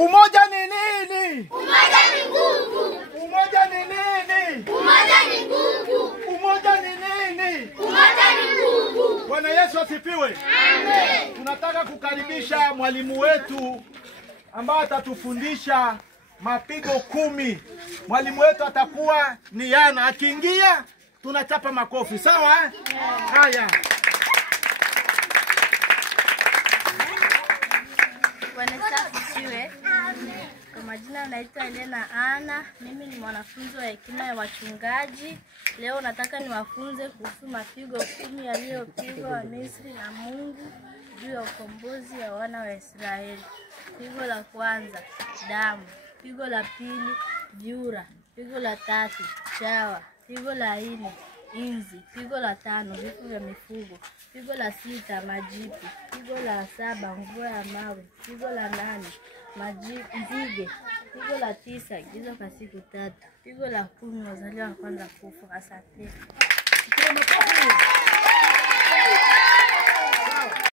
Umoja ni nini? Umoja ni nguvu. Umoja ni nini? Umoja ni nguvu. Umoja ni nini? Umoja ni nguvu. Bwana Yesu asifiwe. Amen. Tunataka kukaribisha mwalimu wetu ambaye atatufundisha mapigo 10. Mwalimu wetu atakuwa ni Yana. Akiingia tunachapa makofi. Sawa? Haya. Bwana asifiwe. Kwa majina naitwa Elena Ana. Mimi ni mwanafunzi wa hekima ya wachungaji. Leo nataka niwafunze kuhusu mapigo 10 yaliyopigwa wa Misri na Mungu juu ya ukombozi wa wana wa Israeli. Pigo la kwanza, damu. Pigo la pili, vyura. Pigo la tatu, chawa. Pigo la 4, inzi. Pigo la 5, vifo vya mifugo. Pigo la 6, majipu. Pigo la 7, mvua ya mawe. Pigo la 8, nzige. Pigo la 9, giza kwa siku 3. Pigo la 10, wazaliwa wa kwanza kufa. Asante.